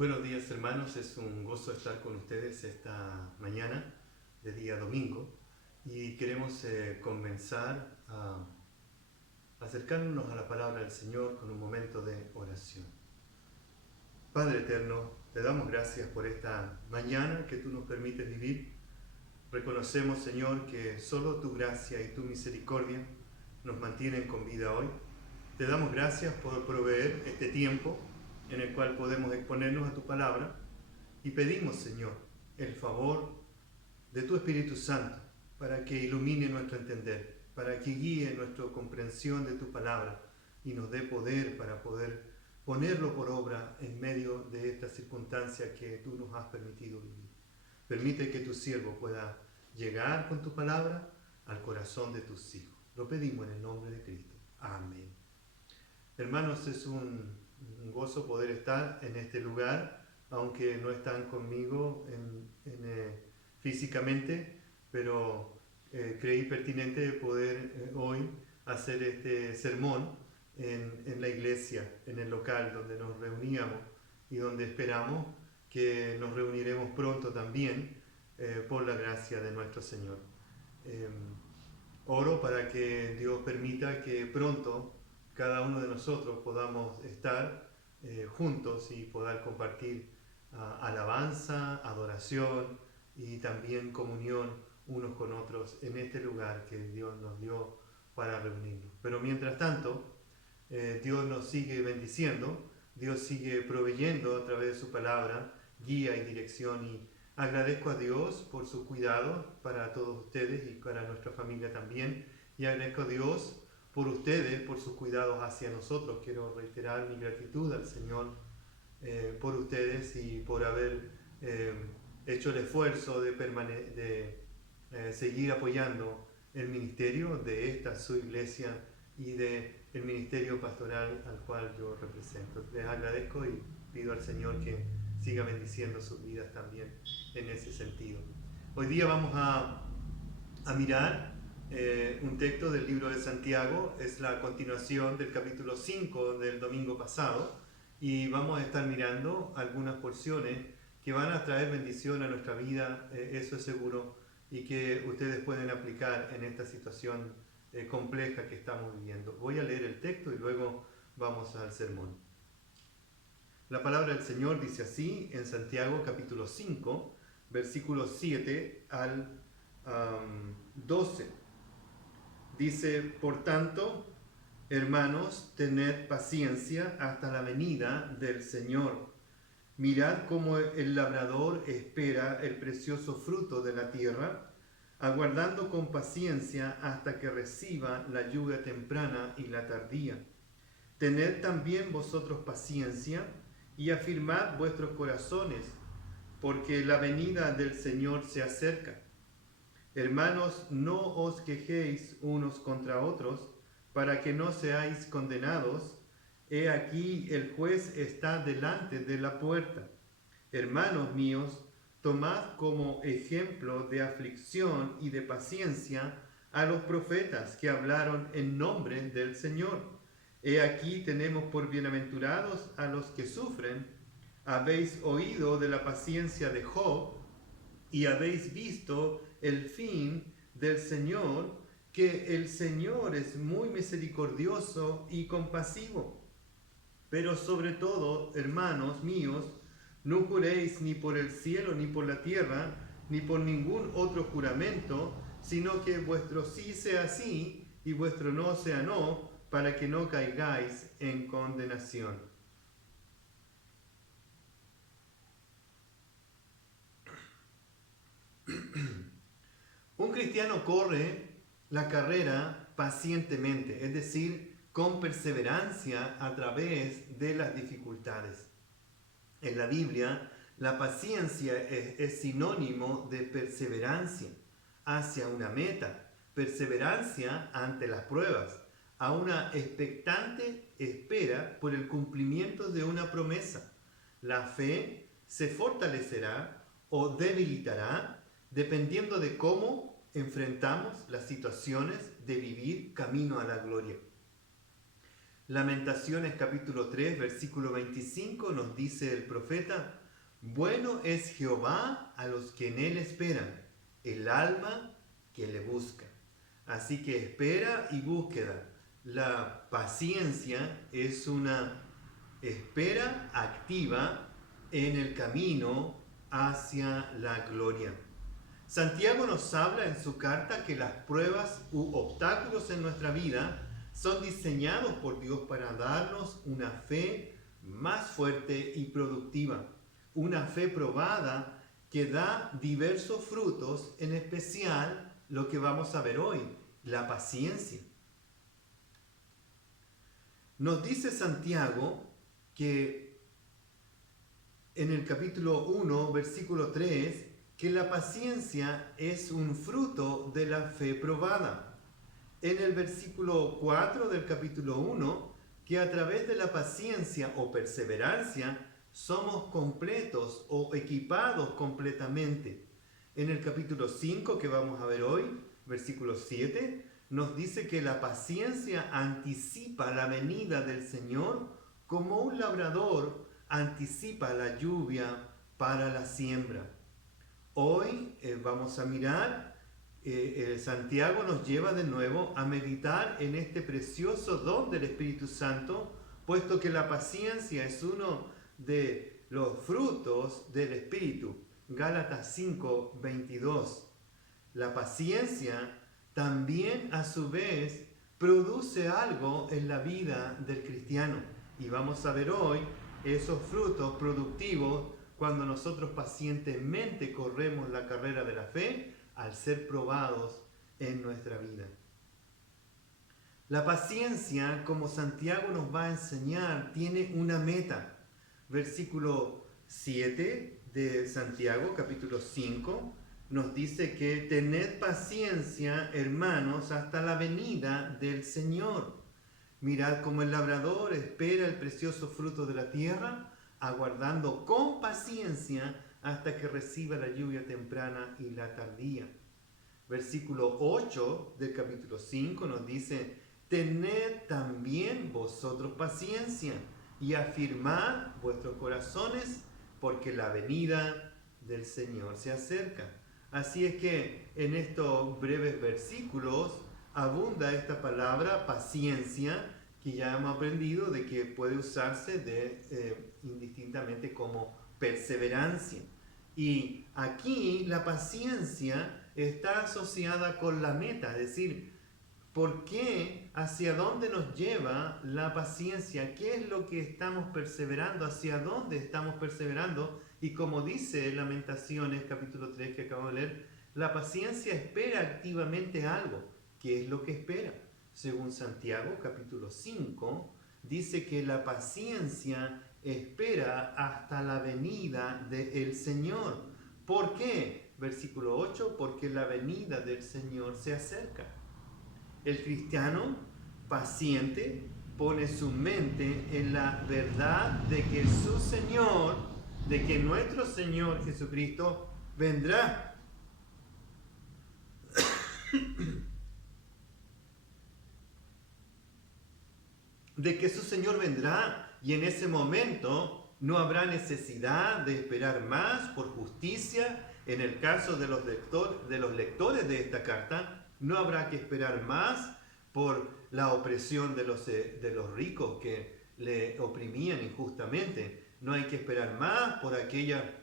Buenos días, hermanos, es un gozo estar con ustedes esta mañana de día domingo y queremos comenzar a acercarnos a la palabra del Señor con un momento de oración. Padre eterno, te damos gracias por esta mañana que tú nos permites vivir. Reconocemos, Señor, que solo tu gracia y tu misericordia nos mantienen con vida hoy. Te damos gracias por proveer este tiempo en el cual podemos exponernos a tu palabra y pedimos, Señor, el favor de tu Espíritu Santo para que ilumine nuestro entender, para que guíe nuestra comprensión de tu palabra y nos dé poder para poder ponerlo por obra en medio de esta circunstancia que tú nos has permitido vivir. Permite que tu siervo pueda llegar con tu palabra al corazón de tus hijos. Lo pedimos en el nombre de Cristo. Amén. Hermanos, es un gozo poder estar en este lugar, aunque no están conmigo físicamente, pero creí pertinente poder hoy hacer este sermón en la iglesia, en el local donde nos reuníamos y donde esperamos que nos reuniremos pronto también por la gracia de nuestro Señor. Oro para que Dios permita que pronto cada uno de nosotros podamos estar juntos y poder compartir alabanza, adoración y también comunión unos con otros en este lugar que Dios nos dio para reunirnos. Pero mientras tanto, Dios nos sigue bendiciendo, Dios sigue proveyendo a través de su palabra guía y dirección, y agradezco a Dios por su cuidado para todos ustedes y para nuestra familia también, y agradezco a Dios por ustedes, por sus cuidados hacia nosotros. Quiero reiterar mi gratitud al Señor por ustedes y por haber hecho el esfuerzo de seguir apoyando el ministerio de esta su iglesia y de el ministerio pastoral al cual yo represento. Les agradezco y pido al Señor que siga bendiciendo sus vidas también en ese sentido. Hoy día vamos a mirar un texto del libro de Santiago. Es la continuación del capítulo 5 del domingo pasado, y vamos a estar mirando algunas porciones que van a traer bendición a nuestra vida, eso es seguro, y que ustedes pueden aplicar en esta situación compleja que estamos viviendo. Voy a leer el texto y luego vamos al sermón. La palabra del Señor dice así en Santiago capítulo 5, versículos 7 al 12. Dice: por tanto, hermanos, tened paciencia hasta la venida del Señor. Mirad cómo el labrador espera el precioso fruto de la tierra, aguardando con paciencia hasta que reciba la lluvia temprana y la tardía. Tened también vosotros paciencia y afirmad vuestros corazones, porque la venida del Señor se acerca. Hermanos, no os quejéis unos contra otros, para que no seáis condenados. He aquí el juez está delante de la puerta. Hermanos míos, tomad como ejemplo de aflicción y de paciencia a los profetas que hablaron en nombre del Señor. He aquí tenemos por bienaventurados a los que sufren. Habéis oído de la paciencia de Job y habéis visto el fin del Señor, que el Señor es muy misericordioso y compasivo. Pero sobre todo, hermanos míos, no juréis ni por el cielo, ni por la tierra, ni por ningún otro juramento, sino que vuestro sí sea sí y vuestro no sea no, para que no caigáis en condenación. Un cristiano corre la carrera pacientemente, es decir, con perseverancia a través de las dificultades. En la Biblia, la paciencia es sinónimo de perseverancia hacia una meta, perseverancia ante las pruebas, a una expectante espera por el cumplimiento de una promesa. La fe se fortalecerá o debilitará dependiendo de cómo enfrentamos las situaciones de vivir camino a la gloria. Lamentaciones capítulo 3, versículo 25 nos dice el profeta: bueno es Jehová a los que en él esperan, el alma que le busca. Así que espera y búsqueda. La paciencia es una espera activa en el camino hacia la gloria. Santiago nos habla en su carta que las pruebas u obstáculos en nuestra vida son diseñados por Dios para darnos una fe más fuerte y productiva, una fe probada que da diversos frutos, en especial lo que vamos a ver hoy, la paciencia. Nos dice Santiago que en el capítulo 1, versículo 3, que la paciencia es un fruto de la fe probada. En el versículo 4 del capítulo 1, que a través de la paciencia o perseverancia somos completos o equipados completamente. En el capítulo 5 que vamos a ver hoy, versículo 7, nos dice que la paciencia anticipa la venida del Señor como un labrador anticipa la lluvia para la siembra. Hoy vamos a mirar, Santiago nos lleva de nuevo a meditar en este precioso don del Espíritu Santo, puesto que la paciencia es uno de los frutos del Espíritu. Gálatas 5, 22. La paciencia también a su vez produce algo en la vida del cristiano. Y vamos a ver hoy esos frutos productivos cuando nosotros pacientemente corremos la carrera de la fe al ser probados en nuestra vida. La paciencia, como Santiago nos va a enseñar, tiene una meta. Versículo 7 de Santiago, capítulo 5, nos dice que tened paciencia, hermanos, hasta la venida del Señor. Mirad cómo el labrador espera el precioso fruto de la tierra, aguardando con paciencia hasta que reciba la lluvia temprana y la tardía. Versículo 8 del capítulo 5 nos dice: tened también vosotros paciencia y afirmad vuestros corazones, porque la venida del Señor se acerca. Así es que en estos breves versículos abunda esta palabra paciencia, que ya hemos aprendido de que puede usarse indistintamente como perseverancia. Y aquí la paciencia está asociada con la meta, es decir, ¿por qué? ¿Hacia dónde nos lleva la paciencia? ¿Qué es lo que estamos perseverando? ¿Hacia dónde estamos perseverando? Y como dice Lamentaciones capítulo 3 que acabamos de leer, la paciencia espera activamente algo. ¿Qué es lo que espera? Según Santiago capítulo 5, dice que la paciencia espera hasta la venida del Señor. ¿Por qué? Versículo 8, porque la venida del Señor se acerca. El cristiano paciente pone su mente en la verdad de que su Señor, de que nuestro Señor Jesucristo vendrá. De que su Señor vendrá y en ese momento no habrá necesidad de esperar más por justicia. En el caso de los lectores de esta carta, no habrá que esperar más por la opresión de los ricos que le oprimían injustamente. No hay que esperar más por aquella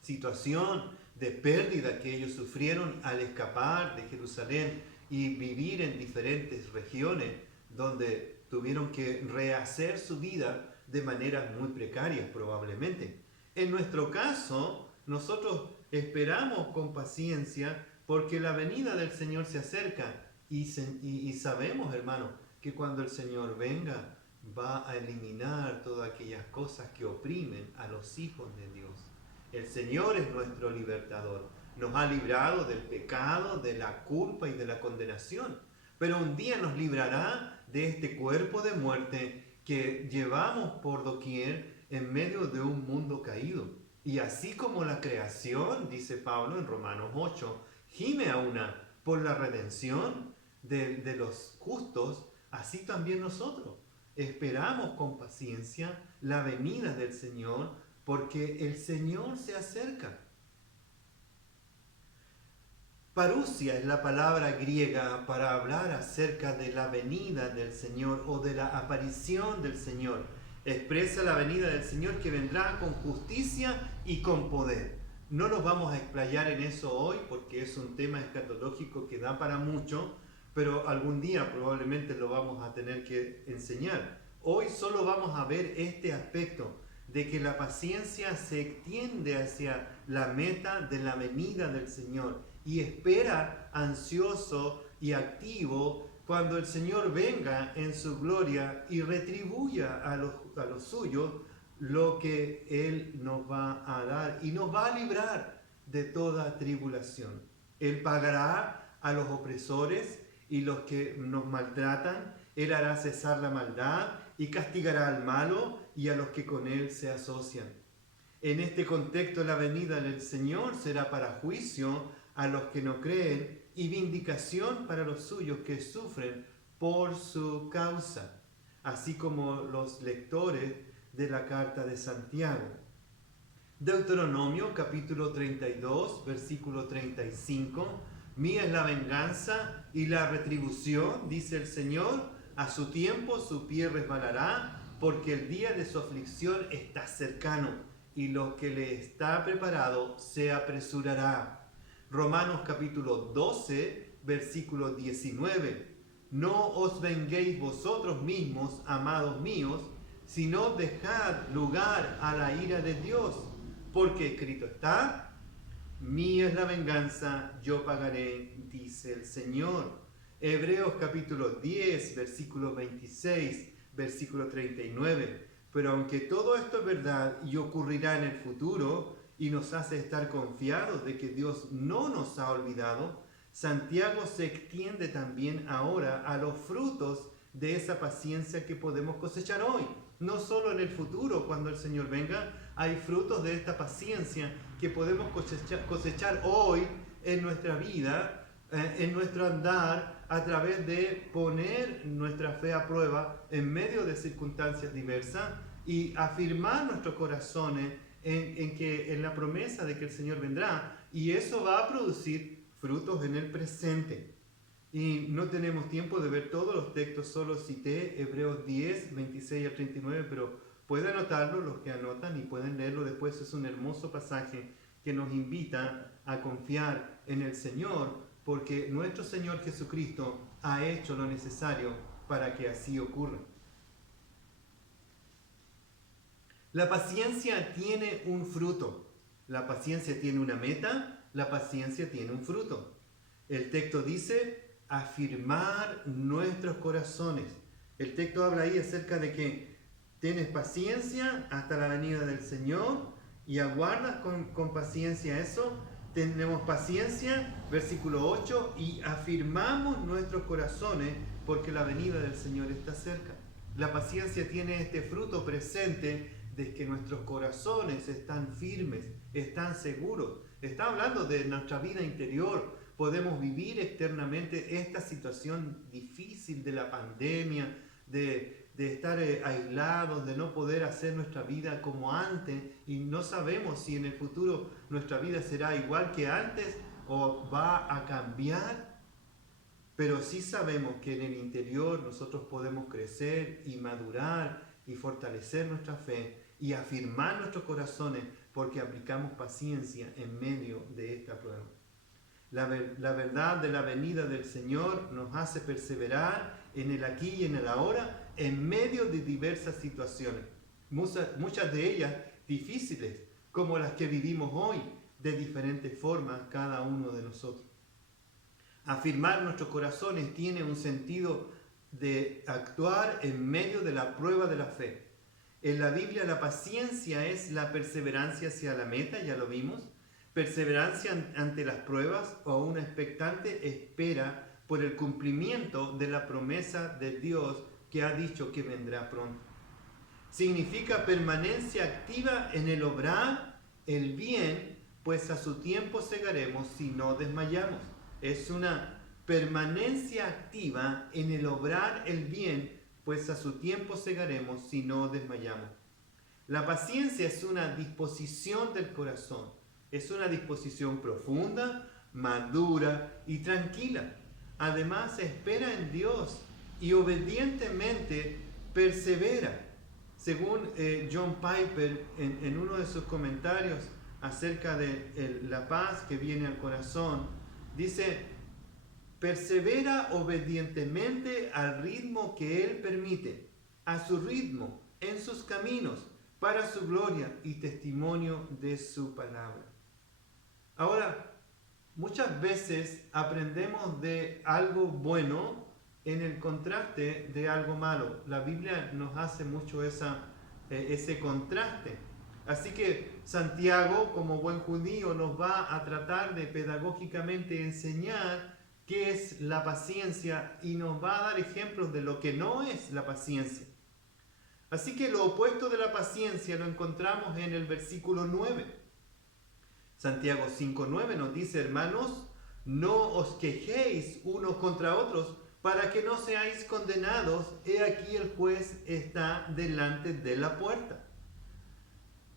situación de pérdida que ellos sufrieron al escapar de Jerusalén y vivir en diferentes regiones donde tuvieron que rehacer su vida de maneras muy precarias probablemente. En nuestro caso, nosotros esperamos con paciencia porque la venida del Señor se acerca y sabemos, hermano, que cuando el Señor venga va a eliminar todas aquellas cosas que oprimen a los hijos de Dios. El Señor es nuestro libertador. Nos ha librado del pecado, de la culpa y de la condenación. Pero un día nos librará de este cuerpo de muerte que llevamos por doquier en medio de un mundo caído. Y así como la creación, dice Pablo en Romanos 8, gime a una por la redención de los justos, así también nosotros. esperamos con paciencia la venida del Señor, porque el Señor se acerca. Parousia es la palabra griega para hablar acerca de la venida del Señor o de la aparición del Señor. Expresa la venida del Señor que vendrá con justicia y con poder. No nos vamos a explayar en eso hoy porque es un tema escatológico que da para mucho, pero algún día probablemente lo vamos a tener que enseñar. Hoy solo vamos a ver este aspecto de que la paciencia se extiende hacia la meta de la venida del Señor y espera ansioso y activo cuando el Señor venga en su gloria y retribuya a los suyos lo que Él nos va a dar y nos va a librar de toda tribulación. Él pagará a los opresores y los que nos maltratan. Él hará cesar la maldad y castigará al malo y a los que con Él se asocian. En este contexto, la venida del Señor será para juicio a los que no creen y vindicación para los suyos que sufren por su causa, así como los lectores de la carta de Santiago. Deuteronomio capítulo 32, versículo 35. Mía es la venganza y la retribución, dice el Señor, a su tiempo su pie resbalará, porque el día de su aflicción está cercano, y lo que le está preparado se apresurará. Romanos capítulo 12, versículo 19. No os venguéis vosotros mismos, amados míos, sino dejad lugar a la ira de Dios, porque escrito está: mía es la venganza, yo pagaré, dice el Señor. Hebreos capítulo 10, versículo 26, versículo 39. Pero aunque todo esto es verdad y ocurrirá en el futuro, y nos hace estar confiados de que Dios no nos ha olvidado, Santiago se extiende también ahora a los frutos de esa paciencia que podemos cosechar hoy. No solo en el futuro, cuando el Señor venga, hay frutos de esta paciencia que podemos cosechar hoy en nuestra vida, en nuestro andar, a través de poner nuestra fe a prueba en medio de circunstancias diversas y afirmar nuestros corazones en la promesa de que el Señor vendrá, y eso va a producir frutos en el presente. Y no tenemos tiempo de ver todos los textos, solo cité Hebreos 10, 26 al 39, pero pueden anotarlo los que anotan y pueden leerlo después. Es un hermoso pasaje que nos invita a confiar en el Señor, porque nuestro Señor Jesucristo ha hecho lo necesario para que así ocurra. La paciencia tiene un fruto, la paciencia tiene una meta, la paciencia tiene un fruto. El texto dice: afirmar nuestros corazones. El texto habla ahí acerca de que tienes paciencia hasta la venida del Señor y aguardas con paciencia eso. Tenemos paciencia, versículo 8, y afirmamos nuestros corazones porque la venida del Señor está cerca. La paciencia tiene este fruto presente de que nuestros corazones están firmes, están seguros. Está hablando de nuestra vida interior. Podemos vivir externamente esta situación difícil de la pandemia, de estar aislados, de no poder hacer nuestra vida como antes, y no sabemos si en el futuro nuestra vida será igual que antes o va a cambiar. Pero sí sabemos que en el interior nosotros podemos crecer y madurar y fortalecer nuestra fe y afirmar nuestros corazones porque aplicamos paciencia en medio de esta prueba. La verdad de la venida del Señor nos hace perseverar en el aquí y en el ahora en medio de diversas situaciones, muchas de ellas difíciles, como las que vivimos hoy, de diferentes formas cada uno de nosotros. Afirmar nuestros corazones tiene un sentido de actuar en medio de la prueba de la fe. En la Biblia la paciencia es la perseverancia hacia la meta, ya lo vimos. Perseverancia ante las pruebas o una expectante espera por el cumplimiento de la promesa de Dios que ha dicho que vendrá pronto. Significa permanencia activa en el obrar el bien, pues a su tiempo segaremos si no desmayamos. Es una permanencia activa en el obrar el bien, pues a su tiempo segaremos si no desmayamos. La paciencia es una disposición del corazón, es una disposición profunda, madura y tranquila. Además, espera en Dios y obedientemente persevera. Según John Piper, en uno de sus comentarios acerca de la paz que viene al corazón, dice: persevera obedientemente al ritmo que Él permite, a su ritmo, en sus caminos, para su gloria y testimonio de su palabra. Ahora, muchas veces aprendemos de algo bueno en el contraste de algo malo. La Biblia nos hace mucho ese contraste. Así que Santiago, como buen judío, nos va a tratar de pedagógicamente enseñar qué es la paciencia y nos va a dar ejemplos de lo que no es la paciencia. Así que lo opuesto de la paciencia lo encontramos en el versículo 9. Santiago 5:9 nos dice: hermanos, no os quejéis unos contra otros, para que no seáis condenados. He aquí el juez está delante de la puerta.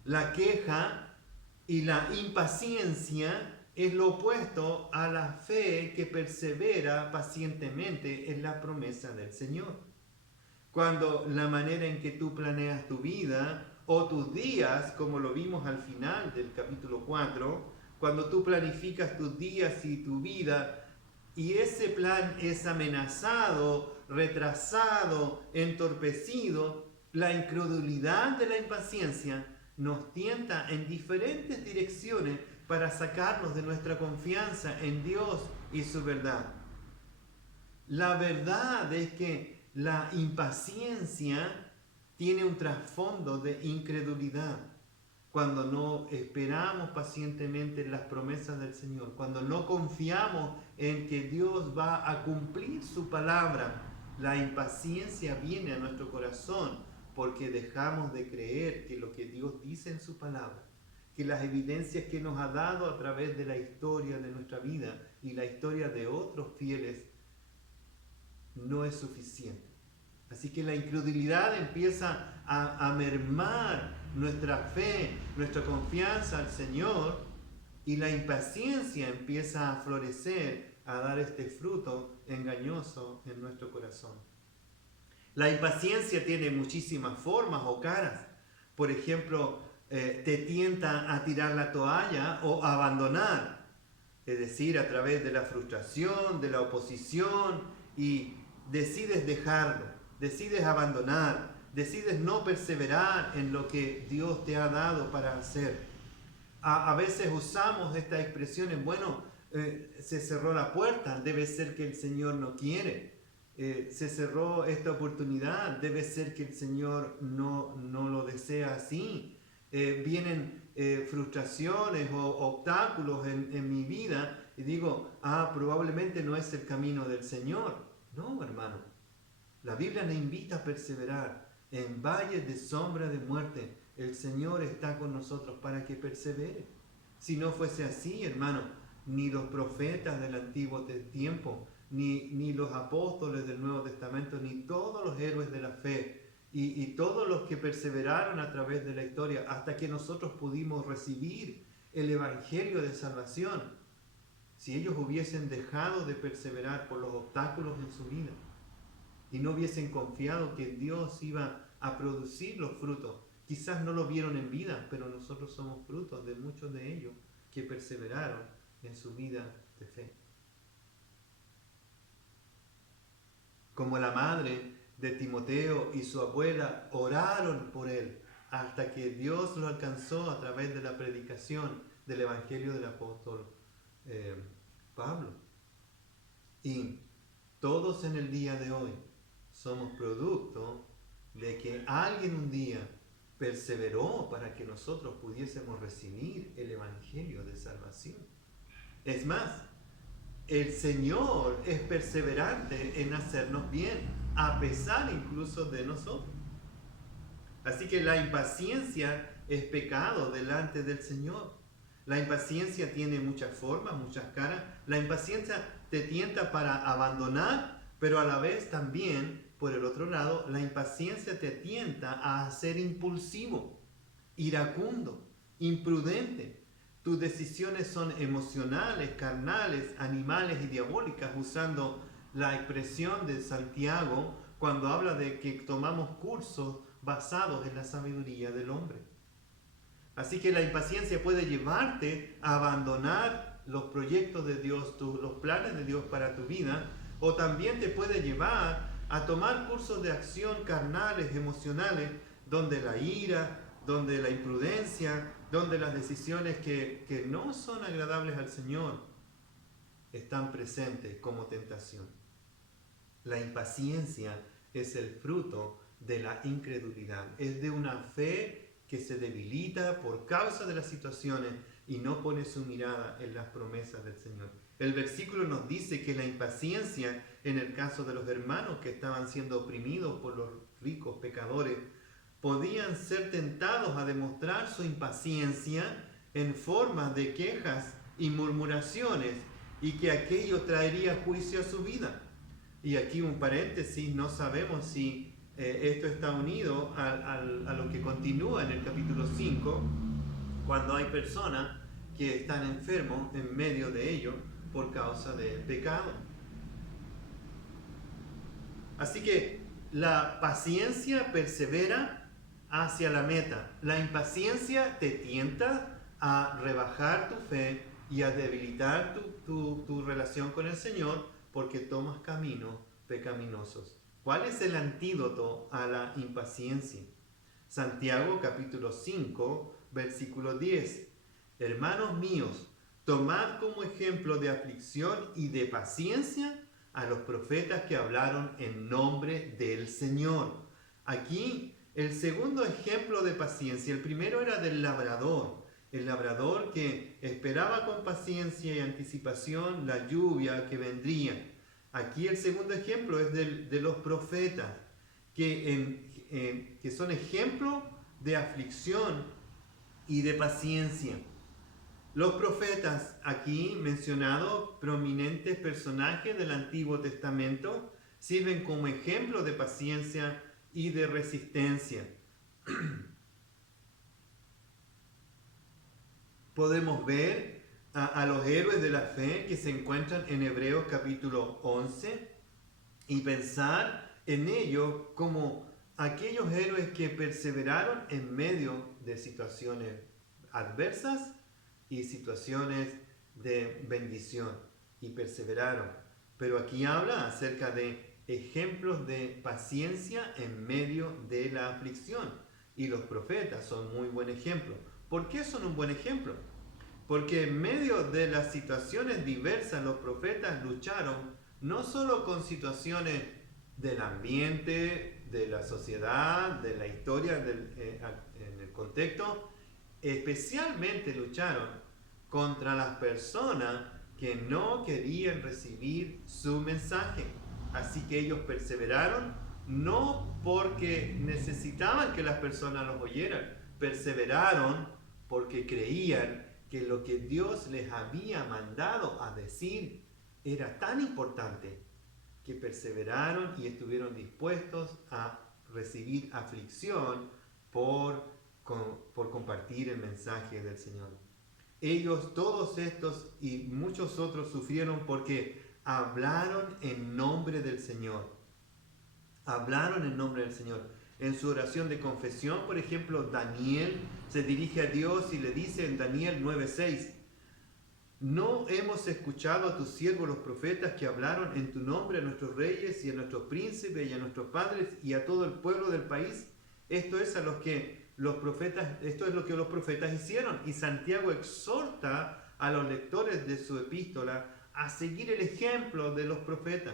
La queja y la impaciencia es lo opuesto a la fe que persevera pacientemente en la promesa del Señor. Cuando la manera en que tú planeas tu vida o tus días, como lo vimos al final del capítulo 4, cuando tú planificas tus días y tu vida y ese plan es amenazado, retrasado, entorpecido, la incredulidad de la impaciencia nos tienta en diferentes direcciones para sacarnos de nuestra confianza en Dios y su verdad. La verdad es que la impaciencia tiene un trasfondo de incredulidad. Cuando no esperamos pacientemente en las promesas del Señor, cuando no confiamos en que Dios va a cumplir su palabra, la impaciencia viene a nuestro corazón porque dejamos de creer que lo que Dios dice en su palabra, que las evidencias que nos ha dado a través de la historia de nuestra vida y la historia de otros fieles no es suficiente. Así que la incredulidad empieza a mermar nuestra fe, nuestra confianza al Señor, y la impaciencia empieza a florecer, a dar este fruto engañoso en nuestro corazón. La impaciencia tiene muchísimas formas o caras. Por ejemplo, te tienta a tirar la toalla o a abandonar, es decir, a través de la frustración, de la oposición, y decides dejarlo, decides abandonar, decides no perseverar en lo que Dios te ha dado para hacer. A veces usamos estas expresiones: bueno, se cerró la puerta, debe ser que el Señor no quiere. Se cerró esta oportunidad, debe ser que el Señor no lo desea así. Vienen frustraciones o obstáculos en mi vida y digo: probablemente no es el camino del Señor. No, hermano. La Biblia nos invita a perseverar. En valles de sombra de muerte, el Señor está con nosotros para que persevere. Si no fuese así, hermano, ni los profetas del antiguo tiempo, ni los apóstoles del Nuevo Testamento, ni todos los héroes de la fe, y todos los que perseveraron a través de la historia, hasta que nosotros pudimos recibir el Evangelio de salvación, si ellos hubiesen dejado de perseverar por los obstáculos en su vida, y no hubiesen confiado que Dios iba a producir los frutos, quizás no lo vieron en vida, pero nosotros somos frutos de muchos de ellos que perseveraron en su vida de fe. Como la madre de Timoteo y su abuela oraron por él hasta que Dios lo alcanzó a través de la predicación del Evangelio del apóstol Pablo. Y todos en el día de hoy somos producto de que alguien un día perseveró para que nosotros pudiésemos recibir el Evangelio de salvación. Es más, el Señor es perseverante en hacernos bien, a pesar incluso de nosotros. Así que la impaciencia es pecado delante del Señor. La impaciencia tiene muchas formas, muchas caras. La impaciencia te tienta para abandonar, pero a la vez también por el otro lado, la impaciencia te tienta a ser impulsivo, iracundo, imprudente. Tus decisiones son emocionales, carnales, animales y diabólicas, usando la expresión de Santiago cuando habla de que tomamos cursos basados en la sabiduría del hombre. Así que la impaciencia puede llevarte a abandonar los proyectos de Dios, los planes de Dios para tu vida, o también te puede llevar a tomar cursos de acción carnales, emocionales, donde la ira, donde la imprudencia, donde las decisiones que no son agradables al Señor están presentes como tentación. La impaciencia es el fruto de la incredulidad, es de una fe que se debilita por causa de las situaciones y no pone su mirada en las promesas del Señor. El versículo nos dice que la impaciencia, en el caso de los hermanos que estaban siendo oprimidos por los ricos pecadores, podían ser tentados a demostrar su impaciencia en forma de quejas y murmuraciones, y que aquello traería juicio a su vida. Y aquí un paréntesis, no sabemos si esto está unido a lo que continúa en el capítulo 5, cuando hay personas que están enfermos en medio de ello por causa del pecado. Así que la paciencia persevera hacia la meta. La impaciencia te tienta a rebajar tu fe y a debilitar tu relación con el Señor porque tomas caminos pecaminosos. ¿Cuál es el antídoto a la impaciencia? Santiago capítulo 5, versículo 10. Hermanos míos, tomad como ejemplo de aflicción y de paciencia a los profetas que hablaron en nombre del Señor. Aquí el segundo ejemplo de paciencia, el primero era del labrador. El labrador que esperaba con paciencia y anticipación la lluvia que vendría. Aquí el segundo ejemplo es de los profetas, que son ejemplos de aflicción y de paciencia. Los profetas aquí mencionados, prominentes personajes del Antiguo Testamento, sirven como ejemplo de paciencia y de resistencia. Podemos ver a los héroes de la fe que se encuentran en Hebreos capítulo 11 y pensar en ellos como aquellos héroes que perseveraron en medio de situaciones adversas y situaciones de bendición y perseveraron. Pero aquí habla acerca de ejemplos de paciencia en medio de la aflicción, y los profetas son muy buen ejemplo. ¿Por qué son un buen ejemplo? Porque en medio de las situaciones diversas los profetas lucharon no solo con situaciones del ambiente, de la sociedad, de la historia, en el contexto, especialmente lucharon contra las personas que no querían recibir su mensaje. Así que ellos perseveraron, no porque necesitaban que las personas los oyeran, perseveraron porque creían que lo que Dios les había mandado a decir era tan importante que perseveraron y estuvieron dispuestos a recibir aflicción por compartir el mensaje del Señor. Ellos, todos estos y muchos otros, sufrieron porque hablaron en nombre del Señor. Hablaron en nombre del Señor. En su oración de confesión, por ejemplo, Daniel se dirige a Dios y le dice en Daniel 9:6: ¿no hemos escuchado a tus siervos los profetas que hablaron en tu nombre a nuestros reyes y a nuestros príncipes y a nuestros padres y a todo el pueblo del país? Esto es lo que los profetas hicieron. Y Santiago exhorta a los lectores de su epístola a seguir el ejemplo de los profetas.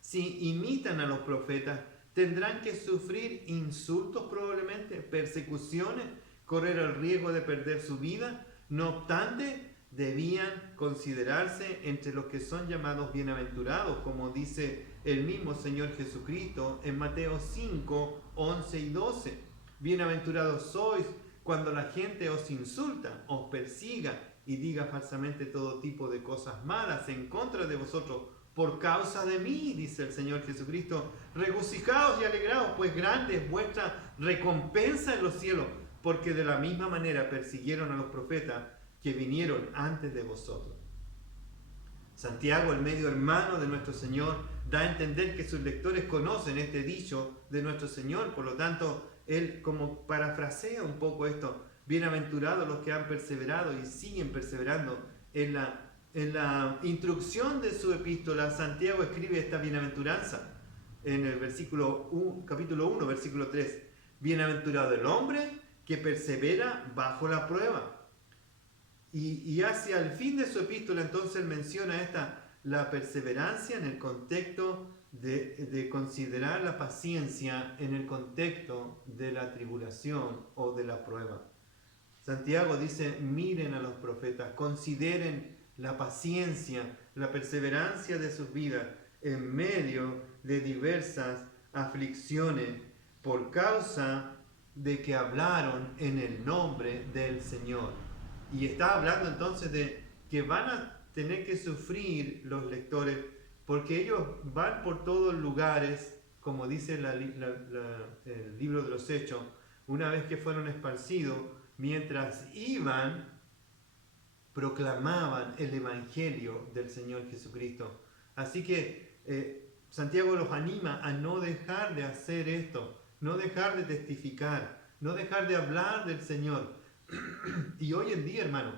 Si imitan a los profetas, tendrán que sufrir insultos probablemente, persecuciones, correr el riesgo de perder su vida. No obstante, debían considerarse entre los que son llamados bienaventurados, como dice el mismo Señor Jesucristo en Mateo 5, 11 y 12. Bienaventurados sois cuando la gente os insulta, os persiga y diga falsamente todo tipo de cosas malas en contra de vosotros por causa de mí, dice el Señor Jesucristo. Regocijaos y alegraos, pues grande es vuestra recompensa en los cielos, porque de la misma manera persiguieron a los profetas que vinieron antes de vosotros. Santiago, el medio hermano de nuestro Señor, da a entender que sus lectores conocen este dicho de nuestro Señor. Por lo tanto, él como parafrasea un poco esto: bienaventurados los que han perseverado y siguen perseverando. En la introducción de su epístola, Santiago escribe esta bienaventuranza en el capítulo 1, versículo 3. Bienaventurado el hombre que persevera bajo la prueba. Y hacia el fin de su epístola, entonces él menciona la perseverancia en el contexto de considerar la paciencia en el contexto de la tribulación o de la prueba. Santiago dice: miren a los profetas, consideren la paciencia, la perseverancia de sus vidas en medio de diversas aflicciones por causa de que hablaron en el nombre del Señor. Y está hablando entonces de que van a tener que sufrir los lectores, porque ellos van por todos lugares, como dice el libro de los Hechos, una vez que fueron esparcidos, mientras iban, proclamaban el Evangelio del Señor Jesucristo. Así que Santiago los anima a no dejar de hacer esto, no dejar de testificar, no dejar de hablar del Señor. Y hoy en día, hermano,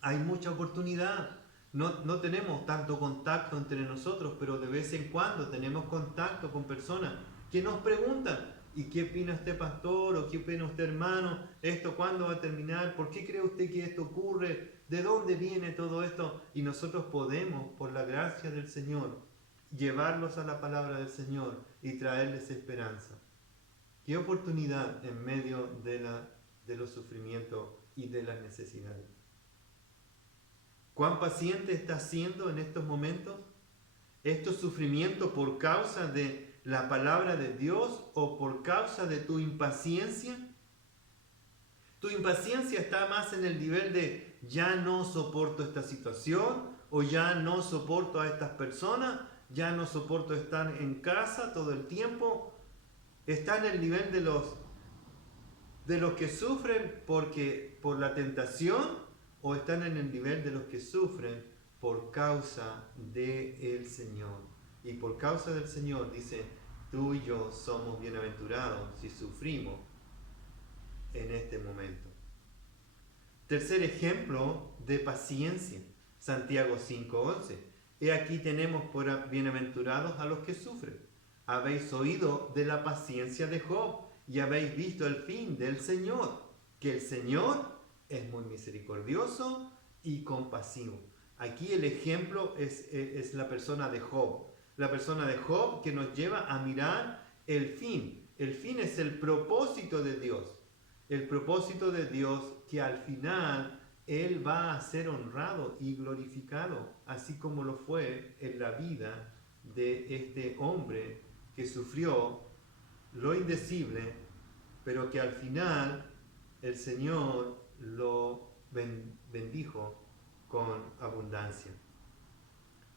hay mucha oportunidad. No tenemos tanto contacto entre nosotros, pero de vez en cuando tenemos contacto con personas que nos preguntan: ¿y qué opina usted, pastor? ¿O qué opina usted, hermano? ¿Esto cuándo va a terminar? ¿Por qué cree usted que esto ocurre? ¿De dónde viene todo esto? Y nosotros podemos, por la gracia del Señor, llevarlos a la palabra del Señor y traerles esperanza. ¿Qué oportunidad en medio de los sufrimientos y de las necesidades? ¿Cuán paciente estás siendo en estos momentos? ¿Estos sufrimientos por causa de la palabra de Dios o por causa de tu impaciencia? ¿Tu impaciencia está más en el nivel de ya no soporto esta situación, o ya no soporto a estas personas, ya no soporto estar en casa todo el tiempo? ¿Está en el nivel de los que sufren por la tentación, o están en el nivel de los que sufren por causa del Señor? Y por causa del Señor, dice, tú y yo somos bienaventurados si sufrimos en este momento. Tercer ejemplo de paciencia, Santiago 5:11. He aquí tenemos por bienaventurados a los que sufren. Habéis oído de la paciencia de Job y habéis visto el fin del Señor, que el Señor es muy misericordioso y compasivo. Aquí el ejemplo es la persona de Job. La persona de Job que nos lleva a mirar el fin. El fin es el propósito de Dios. El propósito de Dios que al final Él va a ser honrado y glorificado, así como lo fue en la vida de este hombre que sufrió lo indecible, pero que al final el Señor lo bendijo con abundancia.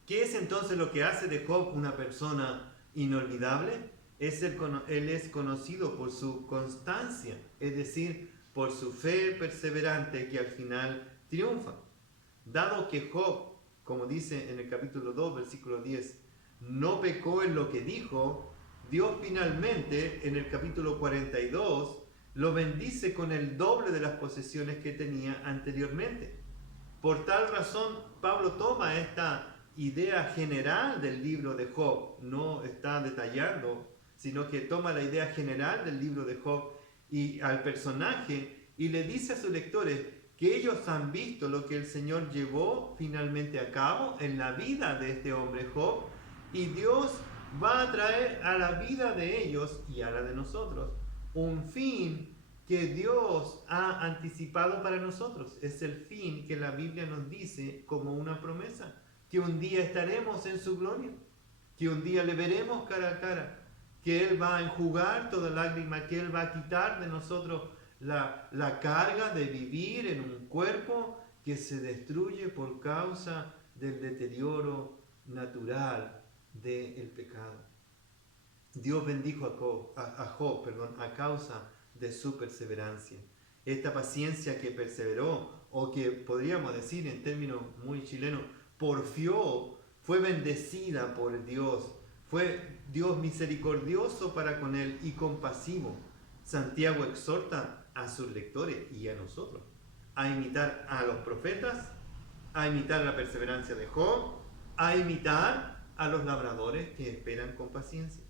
¿Qué es entonces lo que hace de Job una persona inolvidable? Él es conocido por su constancia, es decir, por su fe perseverante que al final triunfa. Dado que Job, como dice en el capítulo 2, versículo 10, no pecó en lo que dijo, Dios finalmente en el capítulo 42 lo bendice con el doble de las posesiones que tenía anteriormente. Por tal razón, Pablo toma esta idea general del libro de Job, no está detallando, sino que toma la idea general del libro de Job y al personaje, y le dice a sus lectores que ellos han visto lo que el Señor llevó finalmente a cabo en la vida de este hombre Job, y Dios va a traer a la vida de ellos y a la de nosotros un fin que Dios ha anticipado para nosotros. Es el fin que la Biblia nos dice como una promesa, que un día estaremos en su gloria, que un día le veremos cara a cara, que Él va a enjugar toda lágrima, que Él va a quitar de nosotros la carga de vivir en un cuerpo que se destruye por causa del deterioro natural del pecado. Dios bendijo a Job, a causa de su perseverancia. Esta paciencia que perseveró, o que podríamos decir en términos muy chilenos, porfió, fue bendecida por Dios. Fue Dios misericordioso para con él y compasivo. Santiago exhorta a sus lectores y a nosotros a imitar a los profetas, a imitar la perseverancia de Job, a imitar a los labradores que esperan con paciencia.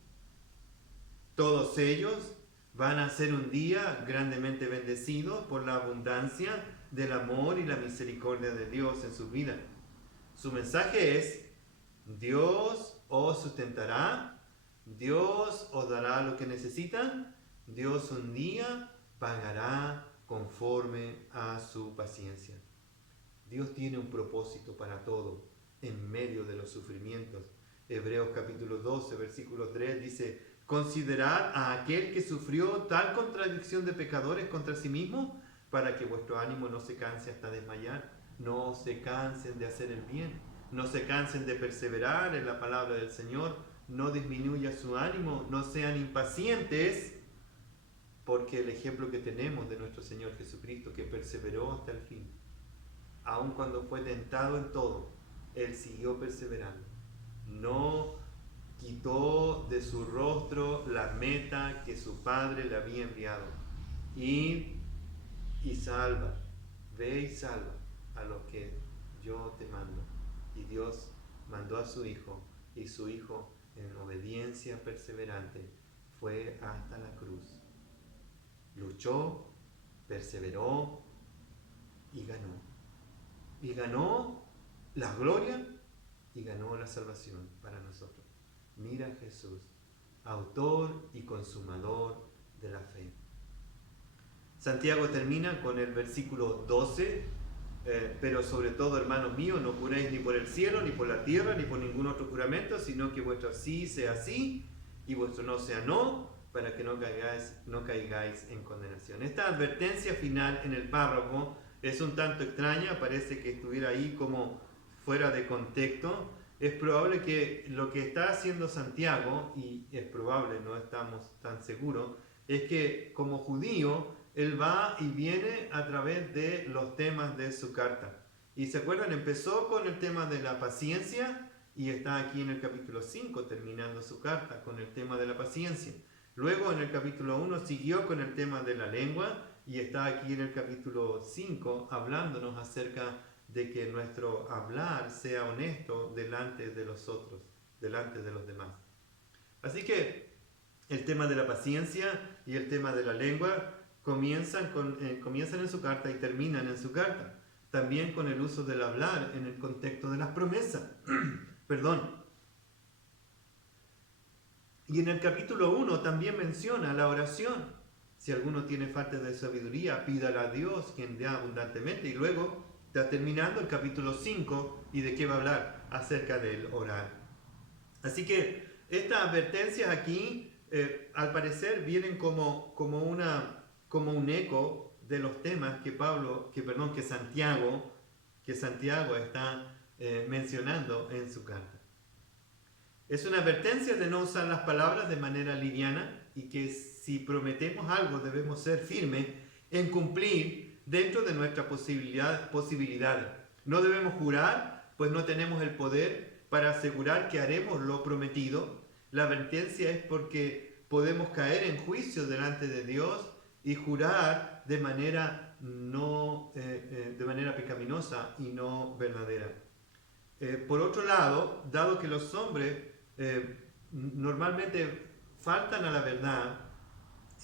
Todos ellos van a ser un día grandemente bendecidos por la abundancia del amor y la misericordia de Dios en sus vidas. Su mensaje es: Dios os sustentará, Dios os dará lo que necesitan, Dios un día pagará conforme a su paciencia. Dios tiene un propósito para todo en medio de los sufrimientos. Hebreos capítulo 12, versículo 3 dice: considerad a aquel que sufrió tal contradicción de pecadores contra sí mismo, para que vuestro ánimo no se canse hasta desmayar. No se cansen de hacer el bien, no se cansen de perseverar en la palabra del Señor, no disminuya su ánimo, no sean impacientes, porque el ejemplo que tenemos de nuestro Señor Jesucristo, que perseveró hasta el fin, aun cuando fue tentado en todo, Él siguió perseverando. No quitó de su rostro la meta que su Padre le había enviado. Ir y salva, ve y salva a los que yo te mando. Y Dios mandó a su Hijo, y su Hijo, en obediencia perseverante, fue hasta la cruz. Luchó, perseveró y ganó. Y ganó la gloria y ganó la salvación para nosotros. Mira a Jesús, autor y consumador de la fe. Santiago termina con el versículo 12, pero sobre todo, hermanos míos, no juréis ni por el cielo, ni por la tierra, ni por ningún otro juramento, sino que vuestro sí sea sí y vuestro no sea no, para que no caigáis en condenación. Esta advertencia final en el párrafo es un tanto extraña, parece que estuviera ahí como fuera de contexto. Es probable que lo que está haciendo Santiago, y es probable, no estamos tan seguros, es que como judío, él va y viene a través de los temas de su carta. Y se acuerdan, empezó con el tema de la paciencia y está aquí en el capítulo 5 terminando su carta con el tema de la paciencia. Luego en el capítulo 1 siguió con el tema de la lengua y está aquí en el capítulo 5 hablándonos acerca de que nuestro hablar sea honesto delante de los otros, delante de los demás. Así que el tema de la paciencia y el tema de la lengua comienzan en su carta y terminan en su carta. También con el uso del hablar en el contexto de las promesas. Perdón. Y en el capítulo 1 también menciona la oración. Si alguno tiene falta de sabiduría, pídala a Dios, quien da abundantemente. Y luego está terminando el capítulo 5, ¿y de qué va a hablar? Acerca del orar. Así que estas advertencias aquí, al parecer, vienen como un eco de los temas que Santiago está mencionando en su carta. Es una advertencia de no usar las palabras de manera liviana y que si prometemos algo debemos ser firmes en cumplir dentro de nuestras posibilidades. No debemos jurar, pues no tenemos el poder para asegurar que haremos lo prometido. La advertencia es porque podemos caer en juicio delante de Dios y jurar de manera pecaminosa y no verdadera. Por otro lado, dado que los hombres normalmente faltan a la verdad,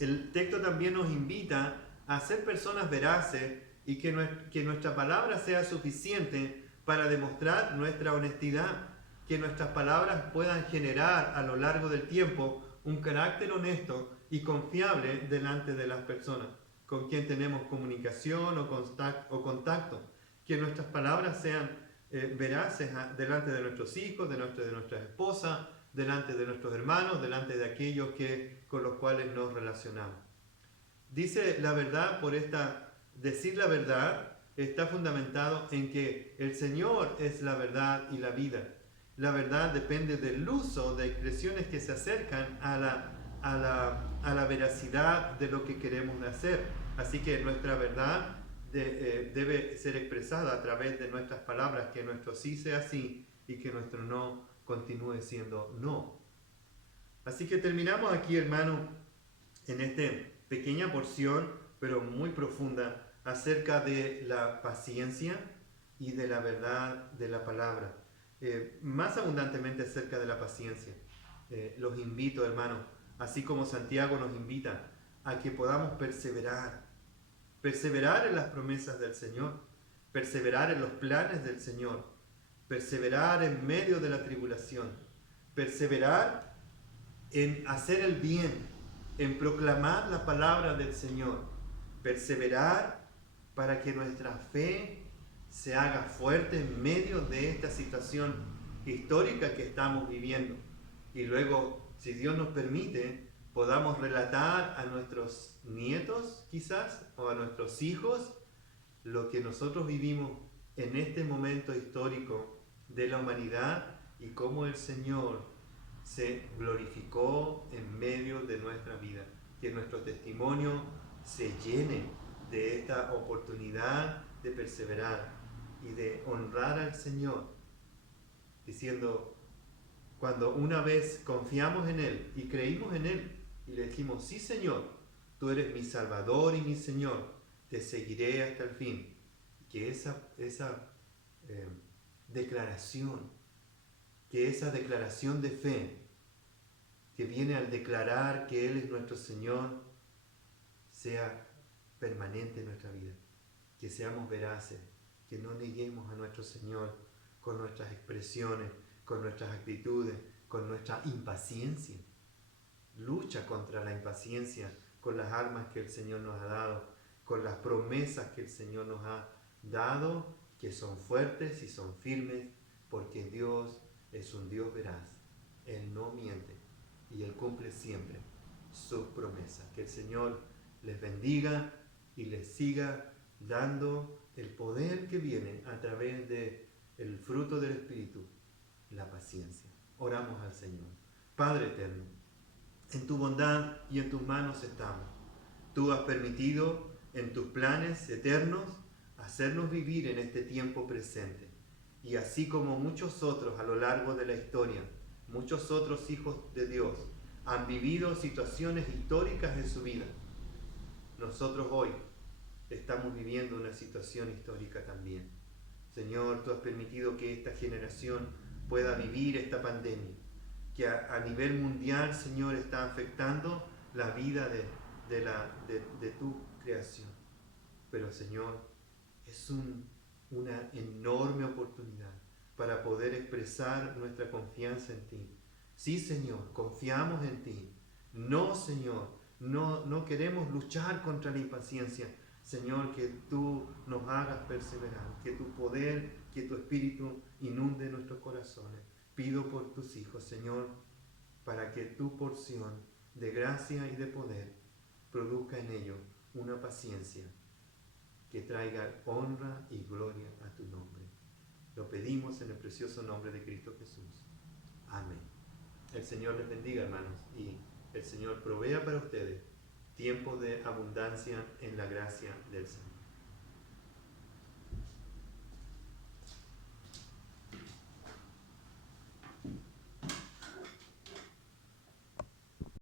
el texto también nos invita a ser personas veraces y que nuestra palabra sea suficiente para demostrar nuestra honestidad, que nuestras palabras puedan generar a lo largo del tiempo un carácter honesto y confiable delante de las personas con quien tenemos comunicación o contacto, que nuestras palabras sean veraces delante de nuestros hijos, de nuestras esposas, delante de nuestros hermanos, delante de aquellos con los cuales nos relacionamos. Dice la verdad decir la verdad está fundamentado en que el Señor es la verdad y la vida. La verdad depende del uso de expresiones que se acercan a la veracidad de lo que queremos hacer. Así que nuestra verdad debe ser expresada a través de nuestras palabras, que nuestro sí sea sí y que nuestro no continúe siendo no. Así que terminamos aquí, hermano, en esta pequeña porción, pero muy profunda, acerca de la paciencia y de la verdad de la palabra. Más abundantemente acerca de la paciencia. Los invito, hermanos, así como Santiago nos invita, a que podamos perseverar. Perseverar en las promesas del Señor. Perseverar en los planes del Señor. Perseverar en medio de la tribulación. Perseverar en hacer el bien, en proclamar la palabra del Señor, perseverar para que nuestra fe se haga fuerte en medio de esta situación histórica que estamos viviendo. Y luego, si Dios nos permite, podamos relatar a nuestros nietos quizás, o a nuestros hijos, lo que nosotros vivimos en este momento histórico de la humanidad y cómo el Señor se glorificó en medio de nuestra vida. Que nuestro testimonio se llene de esta oportunidad de perseverar y de honrar al Señor, diciendo, cuando una vez confiamos en Él y creímos en Él y le dijimos, sí Señor, tú eres mi Salvador y mi Señor, te seguiré hasta el fin. Que esa declaración, que esa declaración de fe que viene al declarar que Él es nuestro Señor, sea permanente en nuestra vida. Que seamos veraces, que no neguemos a nuestro Señor con nuestras expresiones, con nuestras actitudes, con nuestra impaciencia. Lucha contra la impaciencia con las armas que el Señor nos ha dado, con las promesas que el Señor nos ha dado, que son fuertes y son firmes, porque Dios es un Dios veraz. Él no miente y Él cumple siempre sus promesas. Que el Señor les bendiga y les siga dando el poder que viene a través del fruto del Espíritu, la paciencia. Oramos al Señor. Padre eterno, en tu bondad y en tus manos estamos. Tú has permitido en tus planes eternos hacernos vivir en este tiempo presente. Y así como muchos otros a lo largo de la historia, muchos otros hijos de Dios han vivido situaciones históricas en su vida, nosotros hoy estamos viviendo una situación histórica también. Señor, tú has permitido que esta generación pueda vivir esta pandemia, que a nivel mundial, Señor, está afectando la vida de tu creación. Pero, Señor, es una enorme oportunidad para poder expresar nuestra confianza en ti. Sí, Señor, confiamos en ti. No, Señor, no queremos luchar contra la impaciencia. Señor, que tú nos hagas perseverar, que tu poder, que tu espíritu inunde nuestros corazones. Pido por tus hijos, Señor, para que tu porción de gracia y de poder produzca en ellos una paciencia que traiga honra y gloria a tu nombre. Lo pedimos en el precioso nombre de Cristo Jesús. Amén. El Señor les bendiga, hermanos, y el Señor provea para ustedes tiempo de abundancia en la gracia del Señor.